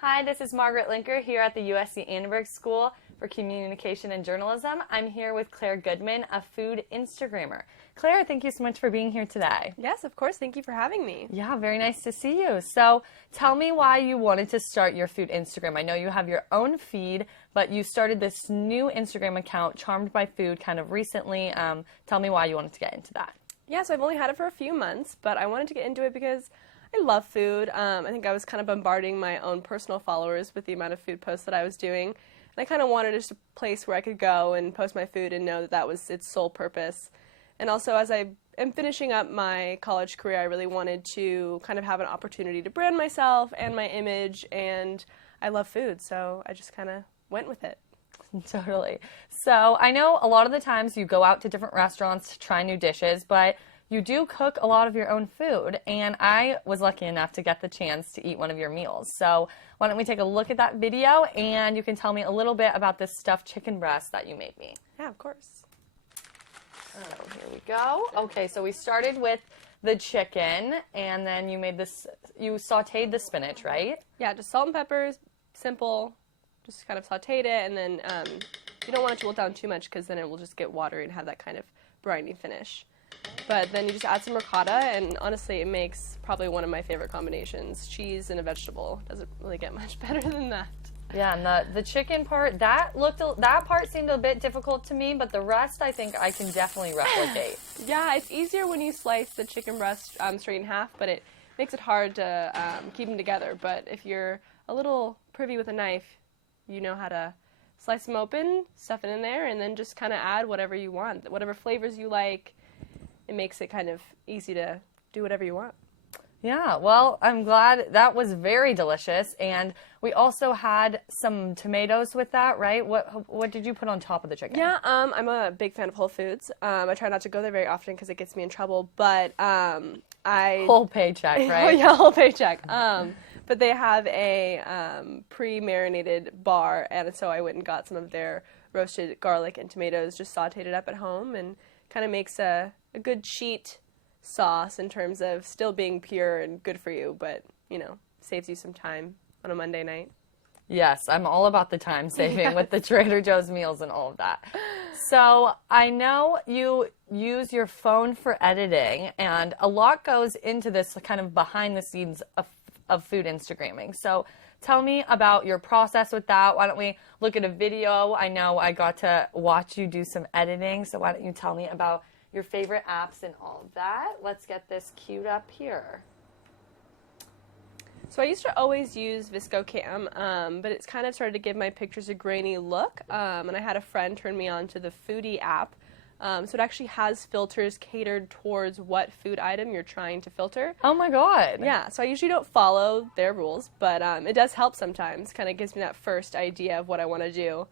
Hi, this is Margaret Lenker here at the USC Annenberg School for Communication and Journalism. I'm here with Claire Goodman, a food Instagrammer. Claire, thank you so much for being here today. Yes, of course. Thank you for having me. Yeah, very nice to see you. So tell me why you wanted to start your food Instagram. I know you have your own feed, but you started this new Instagram account, Charmed by Food, kind of recently. Tell me why you wanted to get into that. Yeah, so I've only had it for a few months, but I wanted to get into it because I love food. I think I was kind of bombarding my own personal followers with the amount of food posts that I was doing. And I kind of wanted just a place where I could go and post my food and know that that was its sole purpose. And also, as I am finishing up my college career, I really wanted to kind of have an opportunity to brand myself and my image, and I love food, so I just kind of went with it. Totally. So I know a lot of the times you go out to different restaurants to try new dishes, but you do cook a lot of your own food, and I was lucky enough to get the chance to eat one of your meals. So why don't we take a look at that video, and you can tell me a little bit about this stuffed chicken breast that you made me. Yeah, of course. Oh, here we go. Okay, so we started with the chicken, and then you made this, you sauteed the spinach, right? Yeah, just salt and peppers, simple, just kind of sauteed it, and then you don't want it to wilt down too much because then it will just get watery and have that kind of briny finish. But then you just add some ricotta, and honestly, it makes probably one of my favorite combinations. Cheese and a vegetable. Doesn't really get much better than that. Yeah, and the chicken part, that part seemed a bit difficult to me, but the rest I think I can definitely replicate. Yeah, it's easier when you slice the chicken breast straight in half, but it makes it hard to keep them together. But if you're a little privy with a knife, you know how to slice them open, stuff it in there, and then just kind of add whatever you want, whatever flavors you like. It makes it kind of easy to do whatever you want. Yeah, well, I'm glad. That was very delicious, and we also had some tomatoes with that, right? What did you put on top of the chicken? Yeah, I'm a big fan of Whole Foods. I try not to go there very often because it gets me in trouble, but Whole paycheck, right? Yeah, whole paycheck. But they have a pre-marinated bar, and so I went and got some of their roasted garlic and tomatoes, just sauteed it up at home, and kind of makes a good cheat sauce in terms of still being pure and good for you, but, you know, saves you some time on a Monday night. Yes, I'm all about the time saving with the Trader Joe's meals and all of that. So I know you use your phone for editing, and a lot goes into this kind of behind the scenes of food Instagramming. So tell me about your process with that. Why don't we look at a video? I know I got to watch you do some editing, so why don't you tell me about your favorite apps and all of that. Let's get this queued up here. So I used to always use ViscoCam, but it's kind of started to give my pictures a grainy look, and I had a friend turn me on to the Foodie app. So it actually has filters catered towards what food item you're trying to filter. Oh my God. Yeah, so I usually don't follow their rules, but it does help sometimes. Kind of gives me that first idea of what I want to do.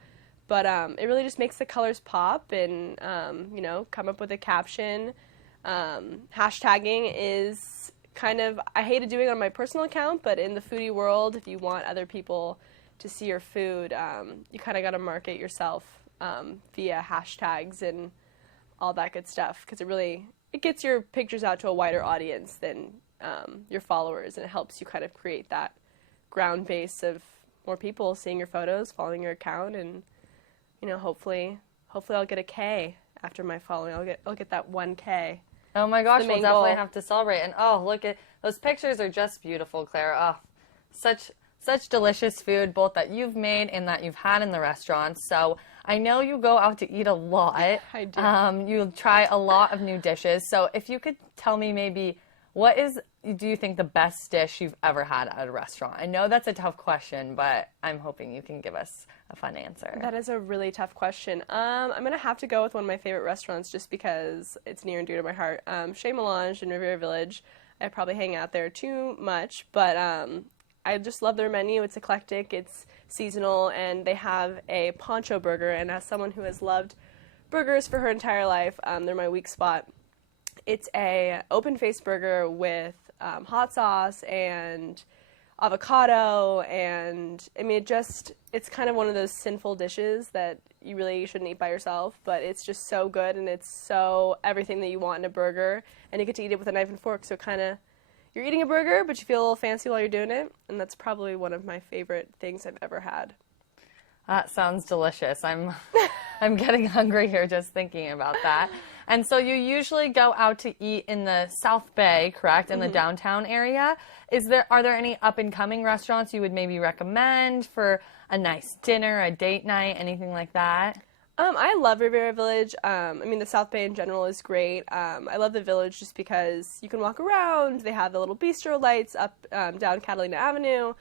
But it really just makes the colors pop and, you know, come up with a caption. Hashtagging is kind of, I hated doing it on my personal account, but in the foodie world, if you want other people to see your food, you kind of got to market yourself via hashtags and all that good stuff, because it gets your pictures out to a wider audience than your followers, and it helps you kind of create that ground base of more people seeing your photos, following your account, and you know, hopefully I'll get a K after my following. I'll get that 1K. Oh my gosh, we'll definitely goal. have to celebrate. And oh, look at those pictures are just beautiful, Claire. Oh, such delicious food, both that you've made and that you've had in the restaurants. So I know you go out to eat a lot. I do. You try a lot of new dishes. So if you could tell me maybe do you think the best dish you've ever had at a restaurant? I know that's a tough question, but I'm hoping you can give us a fun answer. That is a really tough question. I'm going to have to go with one of my favorite restaurants just because it's near and dear to my heart. Chez Melange in Riviera Village. I probably hang out there too much, but I just love their menu. It's eclectic, it's seasonal, and they have a poncho burger. And as someone who has loved burgers for her entire life, they're my weak spot. It's a open-faced burger with hot sauce and avocado, and I mean, it's kind of one of those sinful dishes that you really shouldn't eat by yourself, but it's just so good, and it's so everything that you want in a burger, and you get to eat it with a knife and fork, so it kind of, you're eating a burger, but you feel a little fancy while you're doing it, and that's probably one of my favorite things I've ever had. That sounds delicious. I'm getting hungry here just thinking about that. And so you usually go out to eat in the South Bay, correct? In the downtown area. Are there any up and coming restaurants you would maybe recommend for a nice dinner, a date night, anything like that? I love Riviera Village. I mean, the South Bay in general is great. I love the Village just because you can walk around. They have the little bistro lights up down Catalina Avenue.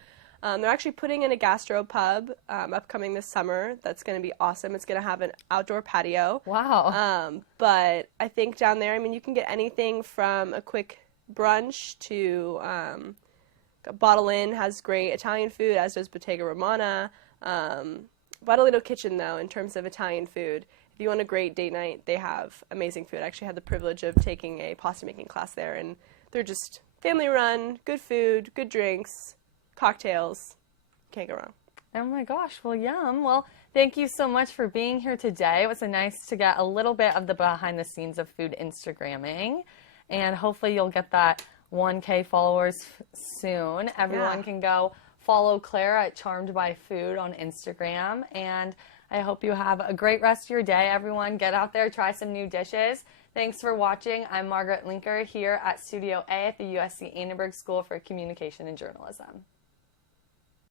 They're actually putting in a gastro pub upcoming this summer. That's going to be awesome. It's going to have an outdoor patio. Wow. But I think down there, I mean, you can get anything from a quick brunch to Bottle Inn has great Italian food, as does Bottega Romana. Bottolino Kitchen, though, in terms of Italian food, if you want a great date night, they have amazing food. I actually had the privilege of taking a pasta making class there, and they're just family run, good food, good drinks, cocktails. Can't go wrong. Oh my gosh, well, yum. Well, thank you so much for being here today. It was nice to get a little bit of the behind the scenes of food Instagramming, and hopefully you'll get that 1K followers soon. Everyone can go follow Claire at Charmed by Food on Instagram, and I hope you have a great rest of your day. Everyone, get out there, try some new dishes. Thanks for watching. I'm Margaret Lenker here at Studio A at the USC Annenberg School for Communication and Journalism.